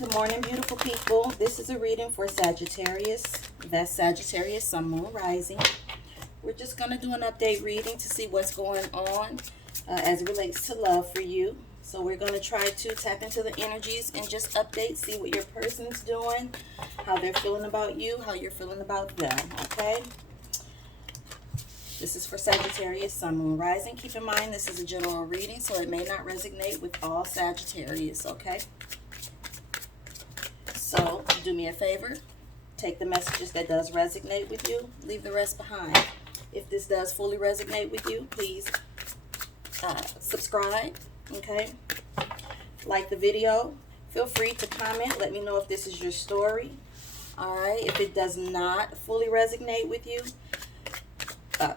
Good morning, beautiful people. This is a reading for Sagittarius. That's Sagittarius, Sun, Moon, Rising. We're just going to do an update reading to see what's going on as it relates to love for you. So we're going to try to tap into the energies and just update, see what your person's doing, how they're feeling about you, how you're feeling about them, okay? This is for Sagittarius, Sun, Moon, Rising. Keep in mind this is a general reading, so it may not resonate with all Sagittarius, okay? So do me a favor, take the messages that does resonate with you, leave the rest behind. If this does fully resonate with you, please subscribe, okay? Like the video. Feel free to comment. Let me know if this is your story. All right. If it does not fully resonate with you,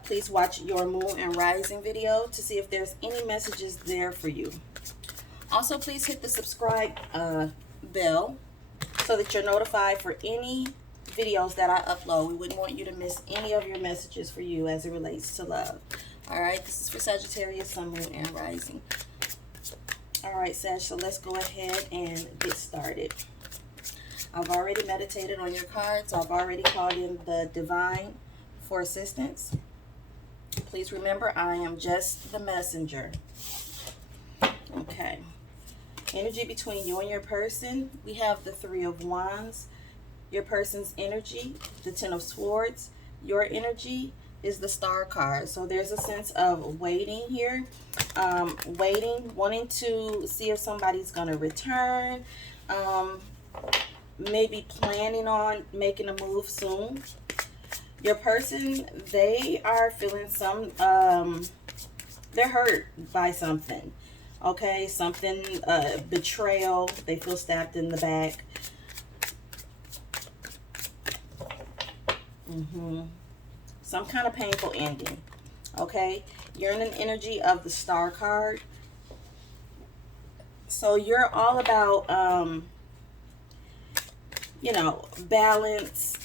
please watch your Moon and Rising video to see if there's any messages there for you. Also, please hit the subscribe bell so that you're notified for any videos that I upload. We wouldn't want you to miss any of your messages for you as it relates to love. All right, this is for Sagittarius, Sun, Moon, and Rising. All right, Sag, so let's go ahead and get started. I've already meditated on your cards. I've already called in the divine for assistance. Please remember, I am just the messenger. Okay. Energy between you and your person. We have the Three of Wands. Your person's energy, the Ten of Swords. Your energy is the Star card. So there's a sense of waiting here. Waiting, wanting to see if somebody's going to return. Maybe planning on making a move soon. Your person, they are feeling some, they're hurt by something. Okay, something, betrayal. They feel stabbed in the back. Some kind of painful ending. Okay, you're in an energy of the Star card. So you're all about, you know, balance,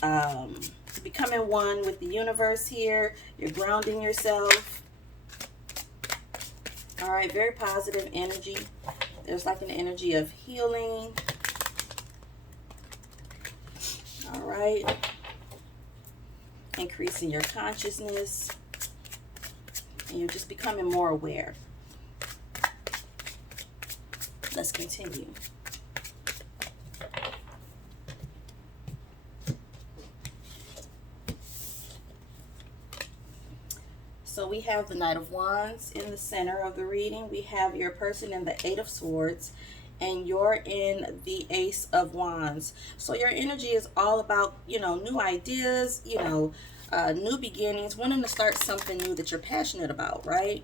becoming one with the universe here. You're grounding yourself. All right, very positive energy. There's like an energy of healing. All right. Increasing your consciousness. And you're just becoming more aware. Let's continue. So we have the Knight of Wands in the center of the reading. We have your person in the Eight of Swords. And you're in the Ace of Wands. So your energy is all about, you know, new ideas, you know, new beginnings. Wanting to start something new that you're passionate about, right?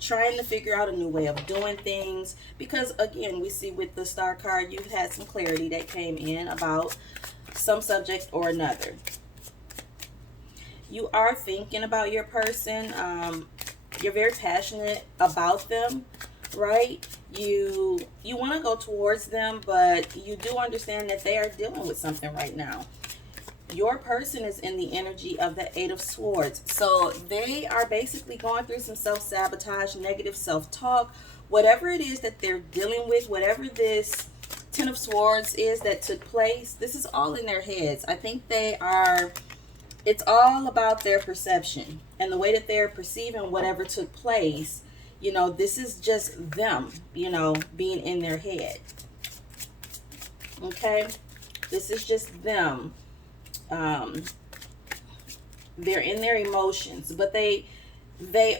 Trying to figure out a new way of doing things. Because, again, we see with the Star card, you've had some clarity that came in about some subject or another. You are thinking about your person. You're very passionate about them, right? You want to go towards them, but you do understand that they are dealing with something right now. Your person is in the energy of the Eight of Swords. So they are basically going through some self-sabotage, negative self-talk, whatever it is that they're dealing with, whatever this Ten of Swords is that took place, this is all in their heads. I think they are... It's all about their perception and the way that they're perceiving whatever took place. You know, this is just them, you know, being in their head. Okay? This is just them. They're in their emotions, but they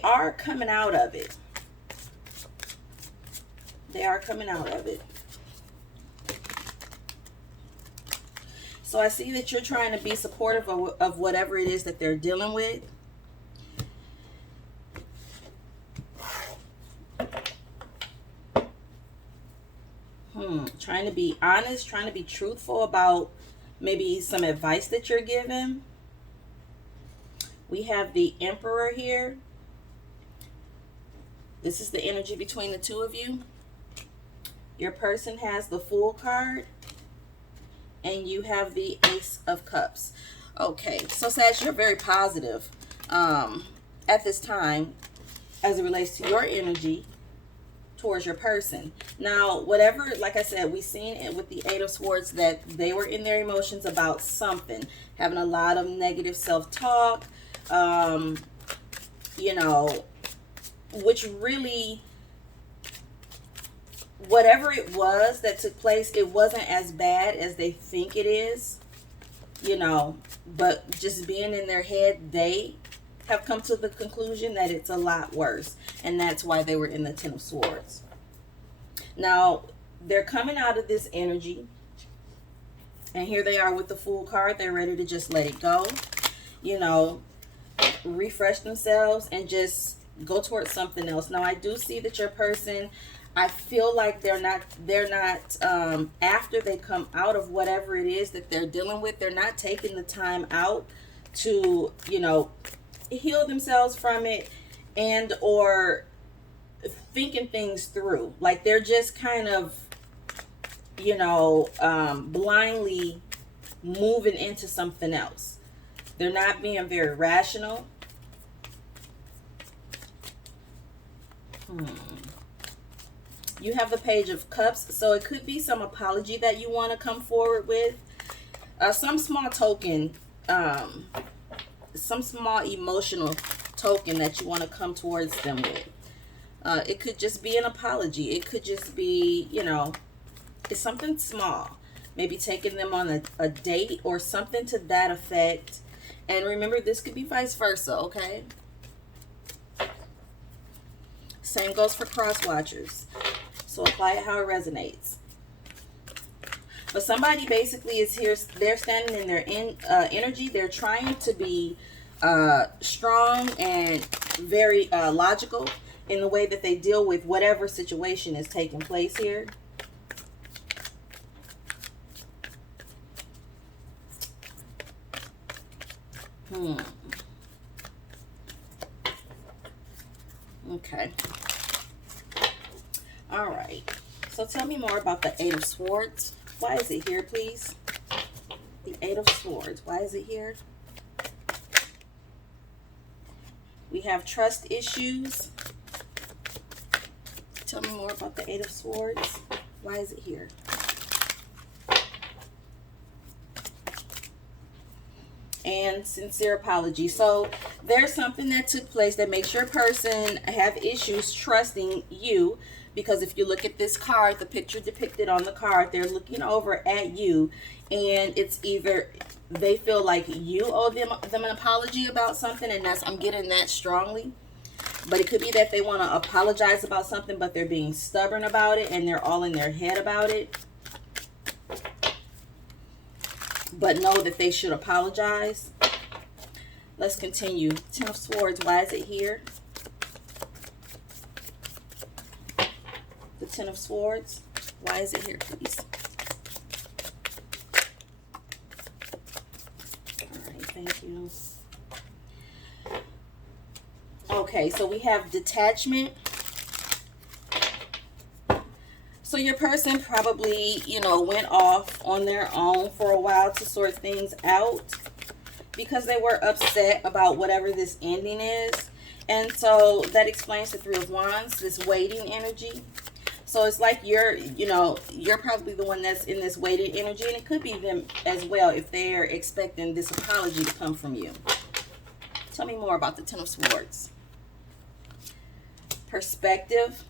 are coming out of it. They are coming out of it. So I see that you're trying to be supportive of whatever it is that they're dealing with. Trying to be honest, trying to be truthful about maybe some advice that you're given. We have the Emperor here. This is the energy between the two of you. Your person has the Fool card. And you have the Ace of Cups. Okay, so Sag, you're very positive at this time as it relates to your energy towards your person. Now, whatever, like I said, we seen it with the Eight of Swords that they were in their emotions about something, having a lot of negative self-talk, you know, which really, whatever it was that took place, it wasn't as bad as they think it is, you know, but just being in their head, they have come to the conclusion that it's a lot worse, and that's why they were in the Ten of Swords. Now, they're coming out of this energy, and here they are with the Fool card. They're ready to just let it go, you know, refresh themselves and just go towards something else. Now, I do see that your person, I feel like they're not after they come out of whatever it is that they're dealing with, they're not taking the time out to, you know, heal themselves from it and or thinking things through. Like they're just kind of, you know, blindly moving into something else. They're not being very rational. You have the Page of Cups, so it could be some apology that you want to come forward with. Some small token, some small emotional token that you want to come towards them with. It could just be an apology. It could just be, you know, it's something small. Maybe taking them on a date or something to that effect. And remember, this could be vice versa, okay? Same goes for cross watchers. So apply it how it resonates. But somebody basically is here. They're standing in their energy. They're trying to be strong and very logical in the way that they deal with whatever situation is taking place here. Okay. All right. So tell me more about the Eight of Swords. Why is it here, please? The Eight of Swords. Why is it here? We have trust issues. Tell me more about the Eight of Swords. Why is it here? And sincere apology. So there's something that took place that makes your person have issues trusting you, because if you look at this card, the picture depicted on the card, they're looking over at you, and it's either they feel like you owe them an apology about something, and that's, I'm getting that strongly. But it could be that they want to apologize about something, but they're being stubborn about it, and they're all in their head about it. But know that they should apologize. Let's continue. Ten of Swords, why is it here? The Ten of Swords, why is it here, please? All right, thank you. Okay, so we have detachment. So your person probably, you know, went off on their own for a while to sort things out because they were upset about whatever this ending is. And so that explains the Three of Wands, this waiting energy. So it's like you're, you know, you're probably the one that's in this waiting energy, and it could be them as well if they're expecting this apology to come from you. Tell me more about the Ten of Swords. Perspective.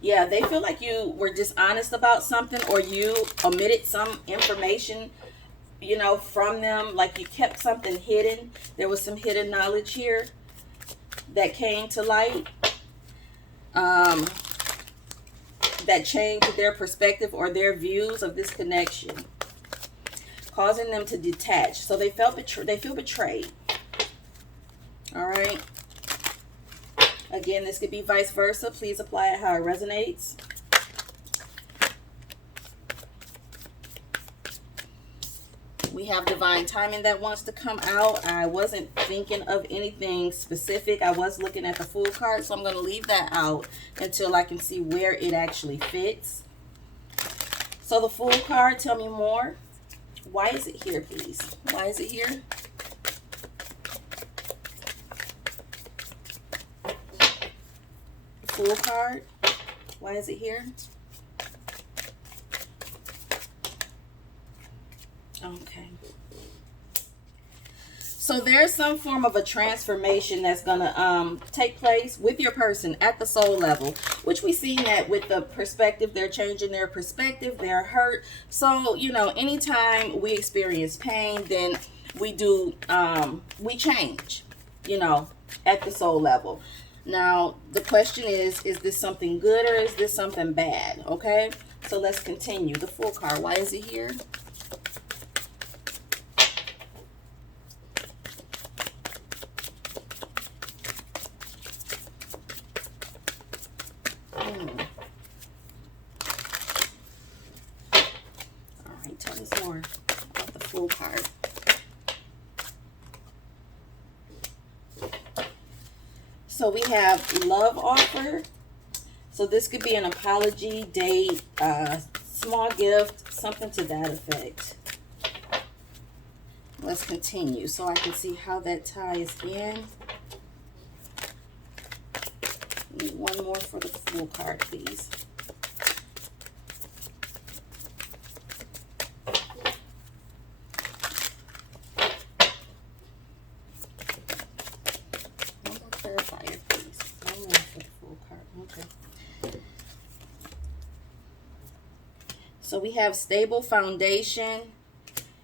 Yeah, they feel like you were dishonest about something, or you omitted some information, you know, from them. Like you kept something hidden. There was some hidden knowledge here that came to light. That changed their perspective or their views of this connection, causing them to detach. So they felt they feel betrayed. All right. Again, this could be vice versa. Please apply it how it resonates. We have divine timing that wants to come out. I wasn't thinking of anything specific. I was looking at the Fool card, so I'm going to leave that out until I can see where it actually fits. So the Fool card, tell me more. Why is it here, please? Why is it here? Fool card. Why is it here? Okay. So there's some form of a transformation that's going to take place with your person at the soul level, which we see that with the perspective. They're changing their perspective. They're hurt. So, you know, anytime we experience pain, then we do, we change, you know, at the soul level. Now, the question is this something good or is this something bad? Okay, so let's continue. The Fool card, why is it here? Tell us more about the Fool card. So we have love offer. So this could be an apology, date, small gift, something to that effect. Let's continue so I can see how that ties in. Need one more for the Fool card, please. Clarifier, please. One more for the Fool card. Okay. So we have stable foundation.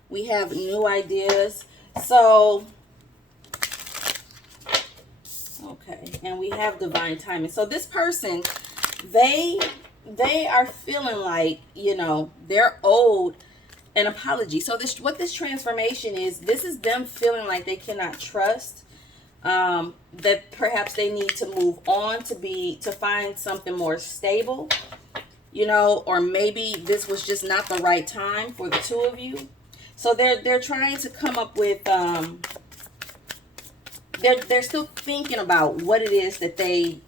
We have new ideas. So, okay, and we have divine timing. So this person, they are feeling like, you know, they're owed an apology. So this, what this transformation is, this is them feeling like they cannot trust. That perhaps they need to move on to find something more stable, you know, or maybe this was just not the right time for the two of you. So they're trying to come up with they're still thinking about what it is that they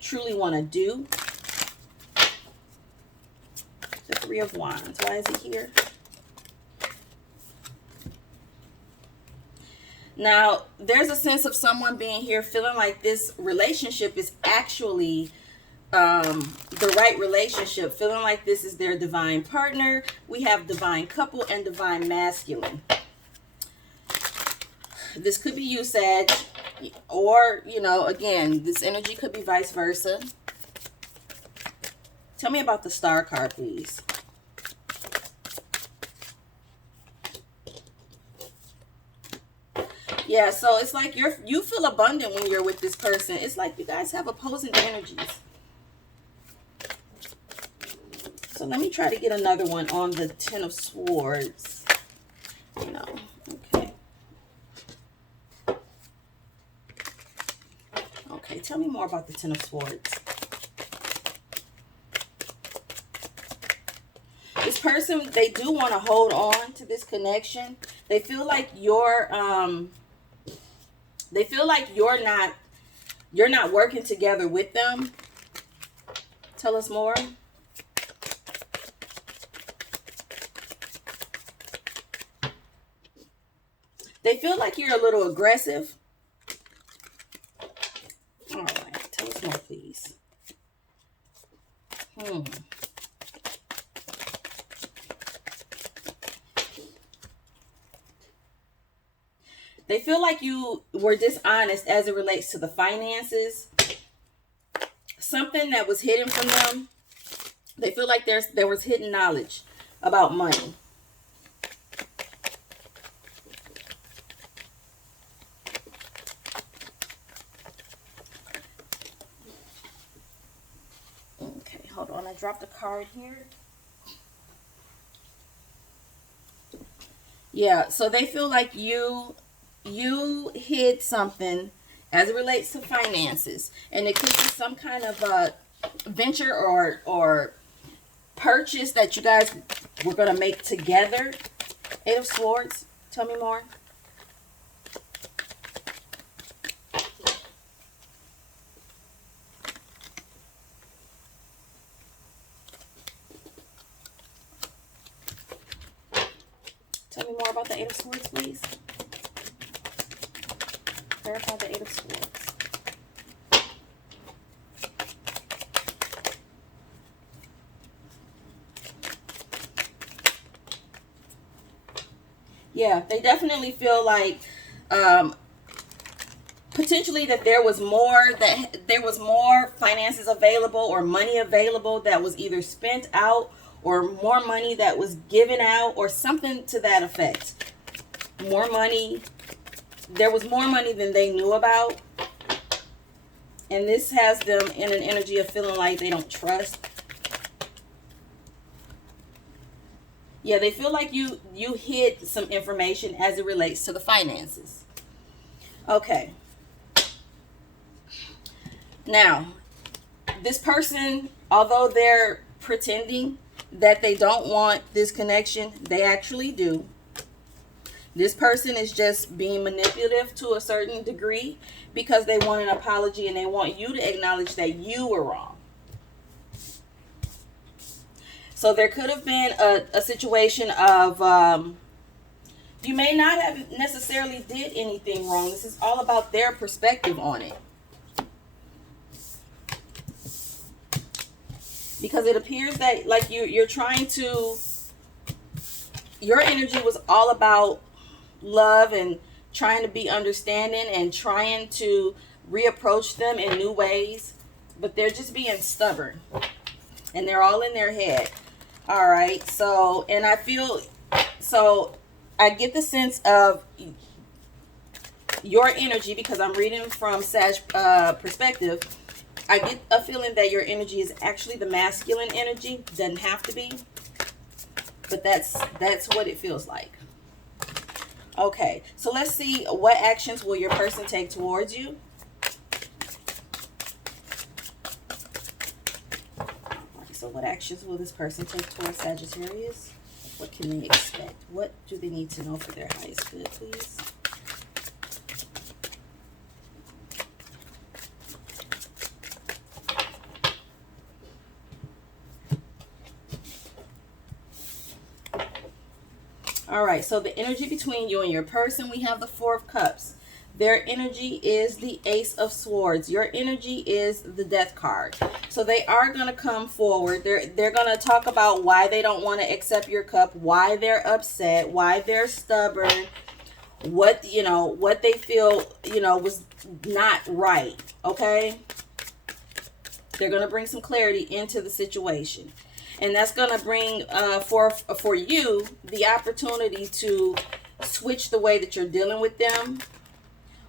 truly want to do. The Three of Wands, why is it here? Now, there's a sense of someone being here feeling like this relationship is actually the right relationship, feeling like this is their divine partner. We have divine couple and divine masculine. This could be you, Sag, or, you know, again, this energy could be vice versa. Tell me about the Star card, please. Yeah, so it's like you feel abundant when you're with this person. It's like you guys have opposing energies. So let me try to get another one on the Ten of Swords. You know, okay. Okay, tell me more about the Ten of Swords. This person, they do want to hold on to this connection. They feel like you're not working together with them. Tell us more. They feel like you're a little aggressive. All right, tell us more, please. They feel like you were dishonest as it relates to the finances. Something that was hidden from them. They feel like there was hidden knowledge about money. Okay, hold on. I dropped a card here. Yeah, so they feel like you hid something as it relates to finances, and it could be some kind of a venture or purchase that you guys were going to make together. Eight of Swords, tell me more. Tell me more about the Eight of Swords, please. Clarify the Eight of Swords. Yeah, they definitely feel like potentially that there was more finances available or money available that was either spent out or more money that was given out or something to that effect. More money. There was more money than they knew about. And this has them in an energy of feeling like they don't trust. Yeah, they feel like you hid some information as it relates to the finances. Okay. Now, this person, although they're pretending that they don't want this connection, they actually do. This person is just being manipulative to a certain degree because they want an apology and they want you to acknowledge that you were wrong. So there could have been a situation of you may not have necessarily did anything wrong. This is all about their perspective on it. Because it appears that like you're trying to, your energy was all about love and trying to be understanding and trying to reapproach them in new ways, but they're just being stubborn and they're all in their head. All right, so and I get the sense of your energy, because I'm reading from Sag perspective. I get a feeling that your energy is actually the masculine energy. Doesn't have to be, but that's what it feels like. Okay, so let's see, what actions will your person take towards you? So what actions will this person take towards Sagittarius? What can they expect? What do they need to know for their highest good, please? All right, so the energy between you and your person, we have the Four of Cups. Their energy is the Ace of Swords. Your energy is the Death card. So they are going to come forward. They're going to talk about why they don't want to accept your cup, why they're upset, why they're stubborn, what they feel, was not right, okay? They're going to bring some clarity into the situation. And that's going to bring for you the opportunity to switch the way that you're dealing with them,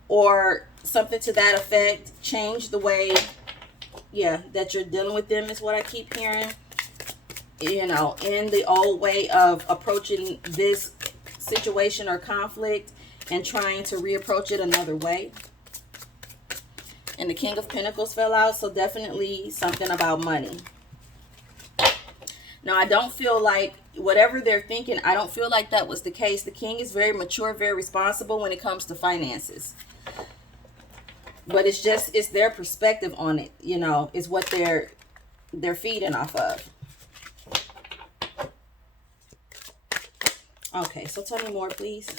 or something to that effect. Change the way, that you're dealing with them is what I keep hearing. In the old way of approaching this situation or conflict and trying to reapproach it another way. And the King of Pentacles fell out, so definitely something about money. Now, I don't feel like whatever they're thinking, I don't feel like that was the case. The King is very mature, very responsible when it comes to finances. But it's their perspective on it, is what they're feeding off of. Okay, so tell me more, please.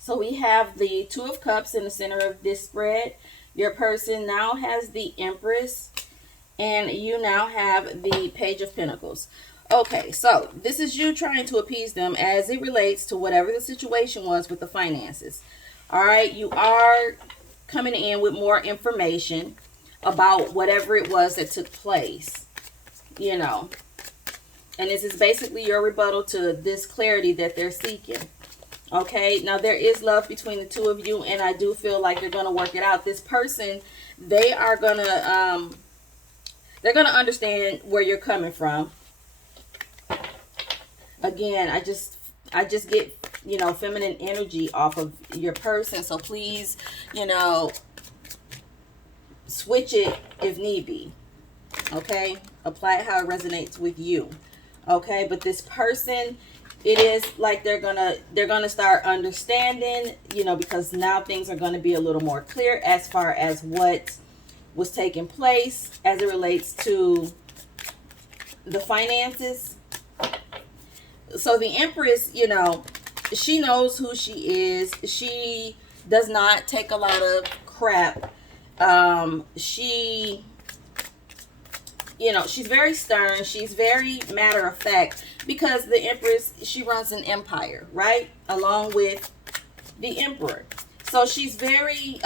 So we have the Two of Cups in the center of this spread. Your person now has the Empress, and you now have the Page of Pentacles. Okay, so this is you trying to appease them as it relates to whatever the situation was with the finances. All right, you are coming in with more information about whatever it was that took place, And this is basically your rebuttal to this clarity that they're seeking. Okay, now there is love between the two of you, and I do feel like they're going to work it out. This person, they're going to understand where you're coming from. Again, I just get, feminine energy off of your person. So please, switch it if need be. Okay, apply it how it resonates with you. Okay, but this person, it is like they're gonna start understanding, because now things are going to be a little more clear as far as what was taking place as it relates to the finances. So the Empress, you know, she knows who she is. She does not take a lot of crap. She, you know, she's very stern. She's very matter of fact, because the Empress, she runs an empire, right? Along with the Emperor. So she's very,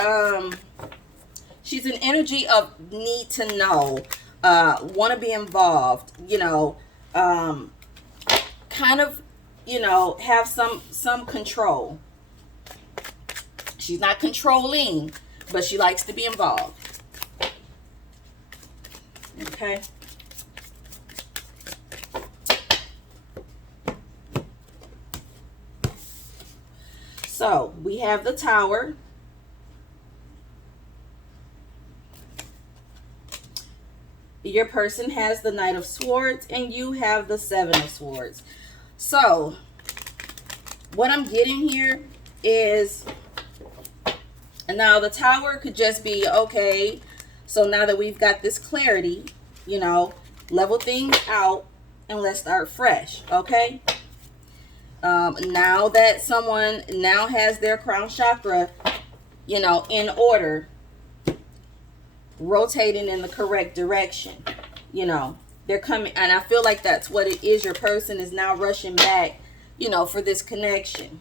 she's an energy of need to know, want to be involved, you know, kind of, you know, have some control. She's not controlling, but she likes to be involved. Okay. So we have the Tower. Your person has the Knight of Swords, and you have the Seven of Swords. So what I'm getting here is, now the Tower could just be, okay, so now that we've got this clarity, you know, level things out and let's start fresh, okay? Now that someone now has their crown chakra, you know, in order, rotating in the correct direction, you know, they're coming, and I feel like that's what it is. Your person is now rushing back, you know, for this connection,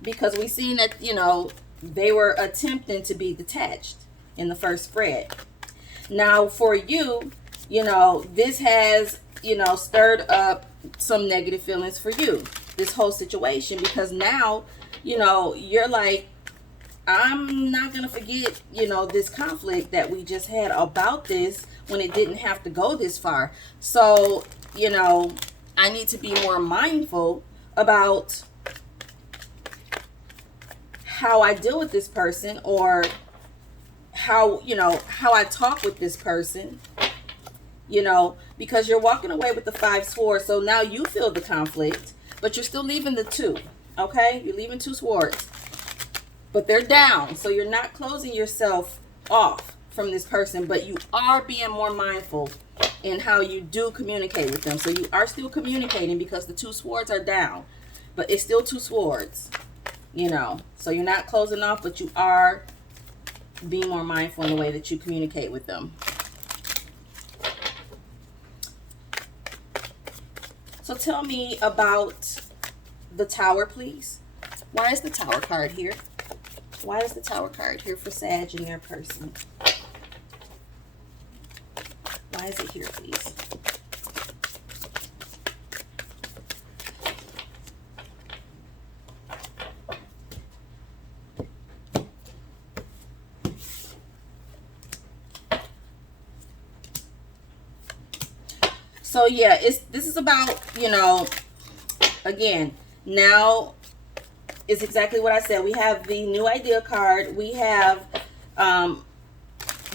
because we seen that, you know, they were attempting to be detached in the first spread. Now for you, you know, this has, you know, stirred up some negative feelings for you, this whole situation, because now, you know, you're like, I'm not gonna forget, you know, this conflict that we just had about this when it didn't have to go this far. So, you know, I need to be more mindful about how I deal with this person, or how, you know, how I talk with this person, you know, because you're walking away with the 5 swords. So now you feel the conflict, but you're still leaving the 2, okay? You're leaving 2 swords, but they're down. So you're not closing yourself off from this person, but you are being more mindful in how you do communicate with them. So you are still communicating, because the 2 swords are down, but it's still 2 swords, you know. So you're not closing off, but you are being more mindful in the way that you communicate with them. So tell me about the Tower, please. Why is the Tower card here? Why is the Tower card here for Sag and your person? Why is it here, please? So yeah, this is about, you know, again, now is exactly what I said. We have the New Idea card, we have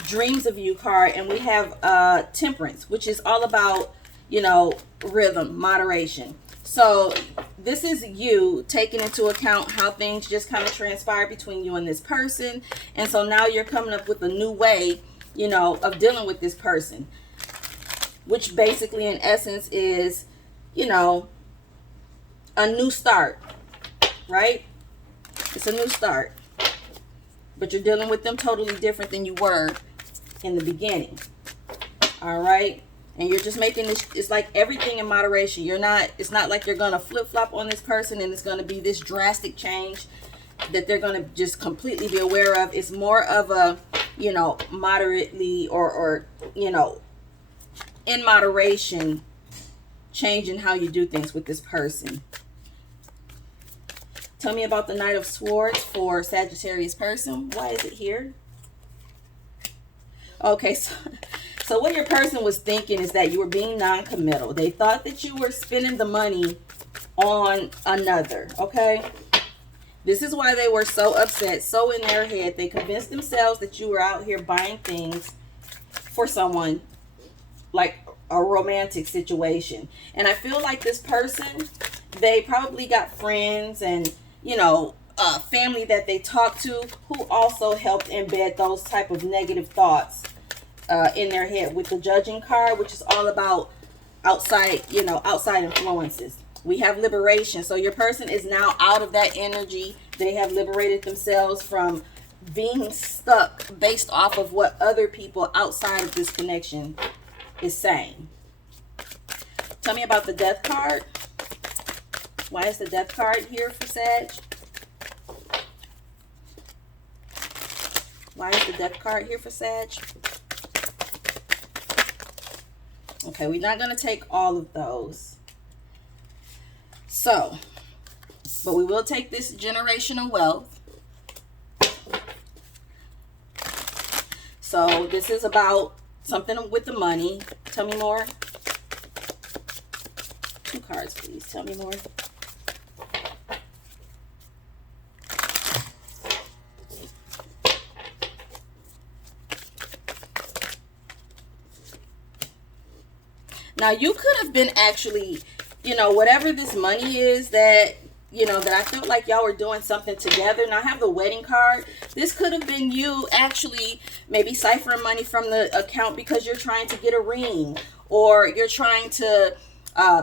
Dreams of You card, and we have Temperance, which is all about, you know, rhythm, moderation. So this is you taking into account how things just kind of transpire between you and this person. And so now you're coming up with a new way, you know, of dealing with this person, which basically in essence is, you know, a new start, right? It's a new start, but you're dealing with them totally different than you were in the beginning. All right. And you're just making this, it's like everything in moderation. You're not, it's not like you're going to flip flop on this person and it's going to be this drastic change that they're going to just completely be aware of. It's more of a, you know, moderately or you know, in moderation, changing how you do things with this person. Tell me about the Knight of Swords for Sagittarius person. Why is it here? Okay, so what your person was thinking is that you were being non-committal. They thought that you were spending the money on another, okay? This is why they were so upset, so in their head. They convinced themselves that you were out here buying things for someone, like a romantic situation. And I feel like this person, they probably got friends and, you know, family that they talk to who also helped embed those type of negative thoughts in their head, with the Judging card, which is all about outside, you know, outside influences. We have liberation. So your person is now out of that energy. They have liberated themselves from being stuck based off of what other people outside of this connection is saying. Tell me about the Death card. Why is the Death card here for Sag? Why is the Death card here for Sag? Okay, we're not going to take all of those. So, but we will take this generational wealth. So this is about something with the money. Tell me more. 2 cards, please. Tell me more. Now, you could have been actually, you know, whatever this money is that, you know, that I felt like y'all were doing something together. Now, I have the wedding card. This could have been you actually maybe ciphering money from the account because you're trying to get a ring, or you're trying to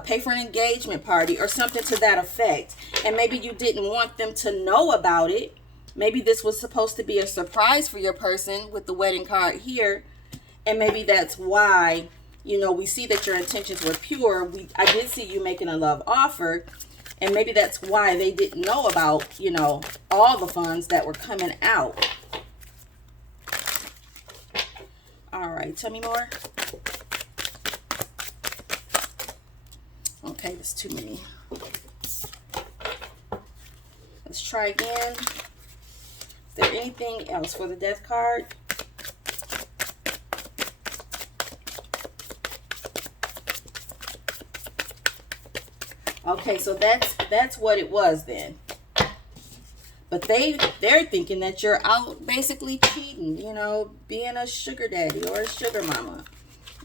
pay for an engagement party or something to that effect. And maybe you didn't want them to know about it. Maybe this was supposed to be a surprise for your person with the wedding card here. And maybe that's why, you know, we see that your intentions were pure. I did see you making a love offer. And maybe that's why they didn't know about, you know, all the funds that were coming out. All right, tell me more. Okay, that's too many. Let's try again. Is there anything else for the Death card? Okay, so that's what it was then. But they're thinking that you're out basically cheating, you know, being a sugar daddy or a sugar mama.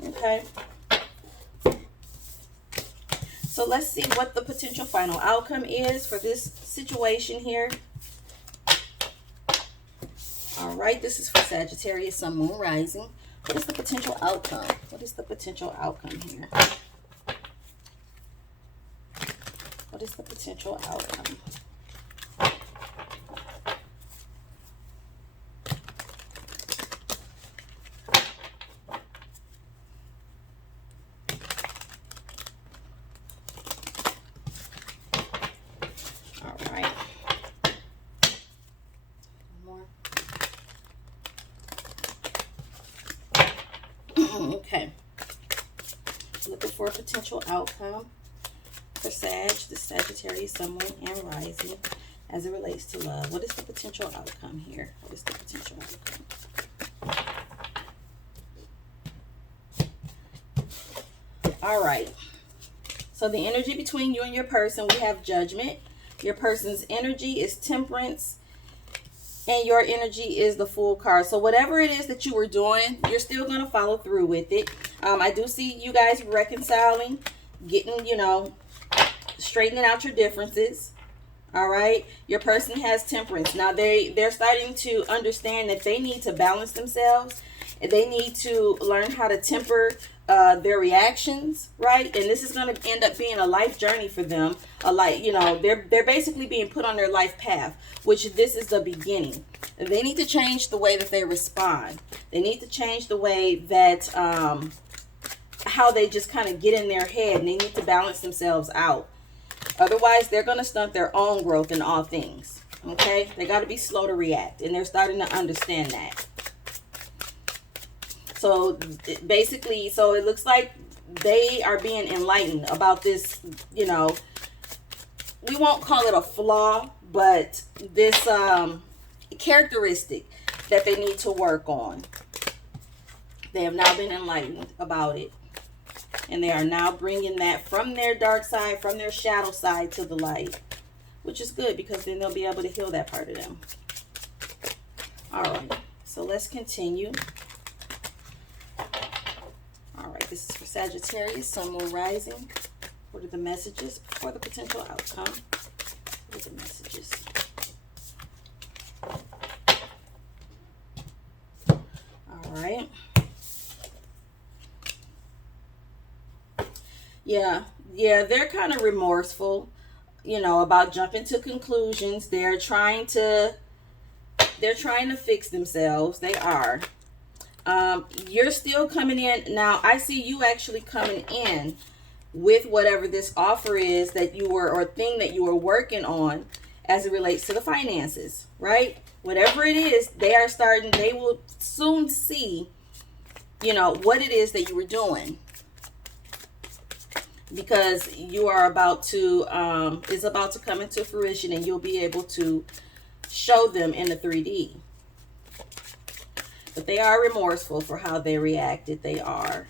Okay. So let's see what the potential final outcome is for this situation here. All right, this is for Sagittarius, Sun, Moon, Rising. What is the potential outcome? What is the potential outcome here? What is the potential outcome? All right. One more. Okay. Looking for a potential outcome for Sag, the Sagittarius, Sun, Moon, and Rising, as it relates to love. What is the potential outcome here? What is the potential outcome? All right. So the energy between you and your person, we have Judgment. Your person's energy is Temperance, and your energy is the Fool card. So whatever it is that you were doing, you're still going to follow through with it. I do see you guys reconciling, getting, you know, straightening out your differences. All right, your person has Temperance. Now they're starting to understand that they need to balance themselves, and they need to learn how to temper their reactions, right? And this is going to end up being a life journey for them. A life, you know, they're basically being put on their life path, which this is the beginning. They need to change the way that they respond. They need to change the way that how they just kind of get in their head, and they need to balance themselves out. Otherwise, they're going to stunt their own growth in all things. Okay? They got to be slow to react, and they're starting to understand that. So basically, so it looks like they are being enlightened about this, you know, we won't call it a flaw, but this characteristic that they need to work on. They have now been enlightened about it. And they are now bringing that from their dark side, from their shadow side to the light. Which is good, because then they'll be able to heal that part of them. All right. So let's continue. All right. This is for Sagittarius, Sun, Moon, Rising. What are the messages for the potential outcome? What are the messages? All right. Yeah, yeah, they're kind of remorseful, you know, about jumping to conclusions. They're trying to fix themselves. They are. You're still coming in. Now, I see you actually coming in with whatever this offer is that you were, or thing that you were working on as it relates to the finances, right? Whatever it is, they will soon see, you know, what it is that you were doing, because you are about to, is about to come into fruition, and you'll be able to show them in the 3D. But they are remorseful for how they reacted. They are.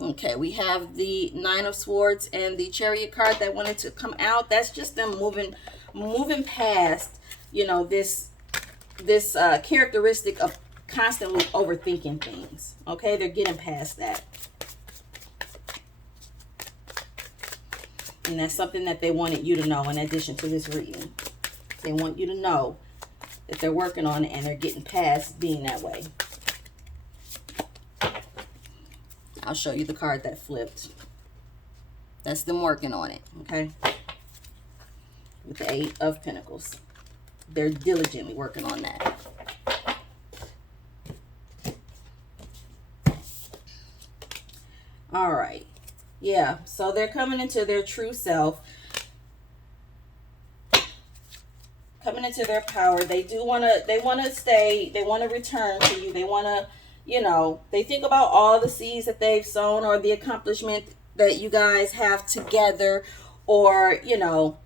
Okay, we have the Nine of Swords and the Chariot card that wanted to come out. That's just them moving past, you know, this characteristic of constantly overthinking things. Okay, they're getting past that. And that's something that they wanted you to know in addition to this reading. They want you to know that they're working on it and they're getting past being that way. I'll show you the card that flipped. That's them working on it, okay? With the Eight of Pentacles. They're diligently working on that. All right. Yeah, so they're coming into their true self. Coming into their power. They want to stay, they want to return to you. They want to, you know, they think about all the seeds that they've sown, or the accomplishment that you guys have together, or, you know,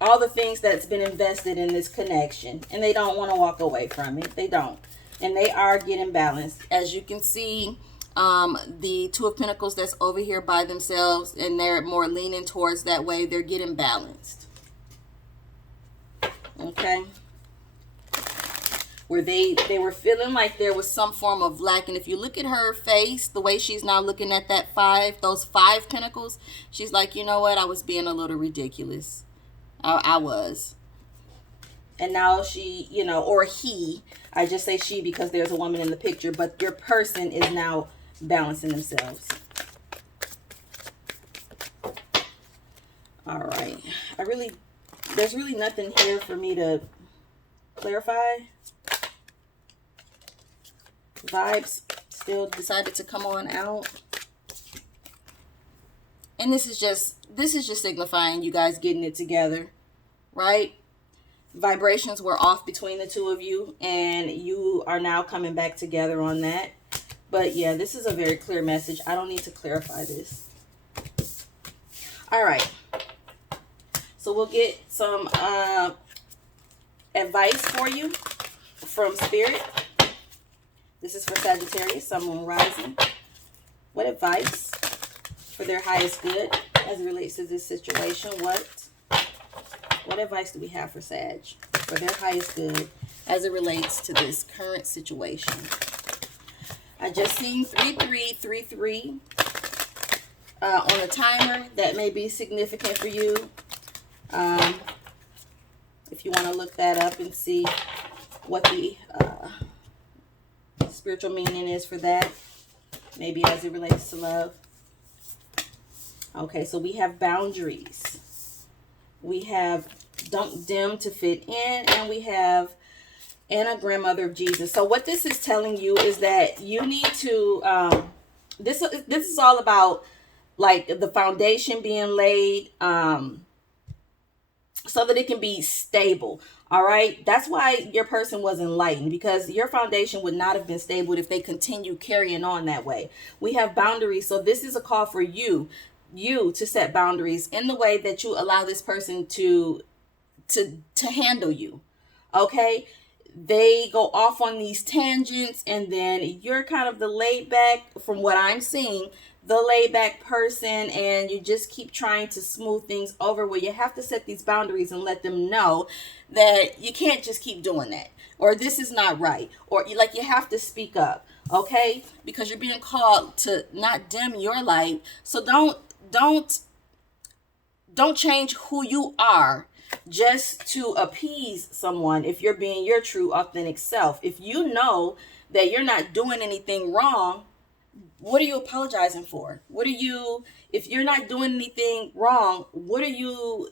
all the things that's been invested in this connection, and they don't want to walk away from it. They don't. And they are getting balanced. As you can see, the Two of Pentacles that's over here by themselves, and they're more leaning towards that way. They're getting balanced. Okay, where they were feeling like there was some form of lack. And if you look at her face, the way she's now looking at those five pentacles, she's like, you know what, I was being a little ridiculous. I was. And now she, you know, or he, I just say she because there's a woman in the picture, but your person is now balancing themselves. All right, there's really nothing here for me to clarify. Vibes still decided to come on out. And this is just signifying you guys getting it together, right? Vibrations were off between the two of you, and you are now coming back together on that. But yeah, this is a very clear message. I don't need to clarify this. All right. So we'll get some advice for you from Spirit. This is for Sagittarius, Sun, Moon, Rising. What advice for their highest good as it relates to this situation? What advice do we have for Sag for their highest good as it relates to this current situation? I just seen 3333 on a timer. That may be significant for you. If you want to look that up and see what the spiritual meaning is for that, maybe as it relates to love. Okay, so we have boundaries. We have don't dim to fit in, and we have Anna, grandmother of Jesus. So what this is telling you is that you need to, this is all about like the foundation being laid, so that it can be stable. All right. That's why your person was enlightened, because your foundation would not have been stable if they continue carrying on that way. We have boundaries. So this is a call for you to set boundaries in the way that you allow this person to handle you. Okay. They go off on these tangents, and then you're kind of the laid back, from what I'm seeing, the laid back person, and you just keep trying to smooth things over, where you have to set these boundaries and let them know that you can't just keep doing that, or this is not right, or you have to speak up, okay? Because you're being called to not dim your light. So don't change who you are just to appease someone if you're being your true, authentic self. If you know that you're not doing anything wrong, what are you apologizing for? If you're not doing anything wrong, what are you,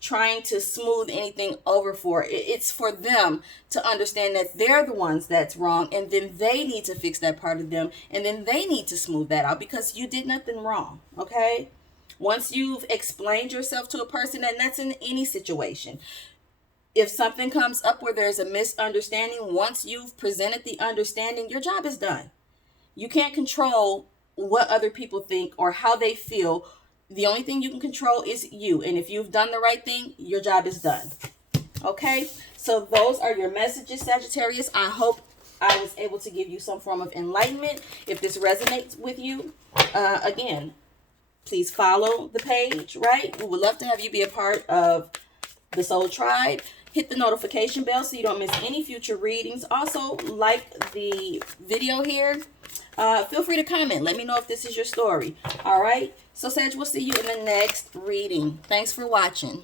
trying to smooth anything over for? It's for them to understand that they're the ones that's wrong, and then they need to fix that part of them, and then they need to smooth that out because you did nothing wrong, okay? Once you've explained yourself to a person, and that's in any situation, if something comes up where there's a misunderstanding, once you've presented the understanding, your job is done. You can't control what other people think or how they feel. The only thing you can control is you. And if you've done the right thing, your job is done. Okay? So those are your messages, Sagittarius. I hope I was able to give you some form of enlightenment. If this resonates with you, again, please follow the page, right? We would love to have you be a part of the Soul Tribe. Hit the notification bell so you don't miss any future readings. Also, like the video here. Feel free to comment. Let me know if this is your story. All right? So, Sag, we'll see you in the next reading. Thanks for watching.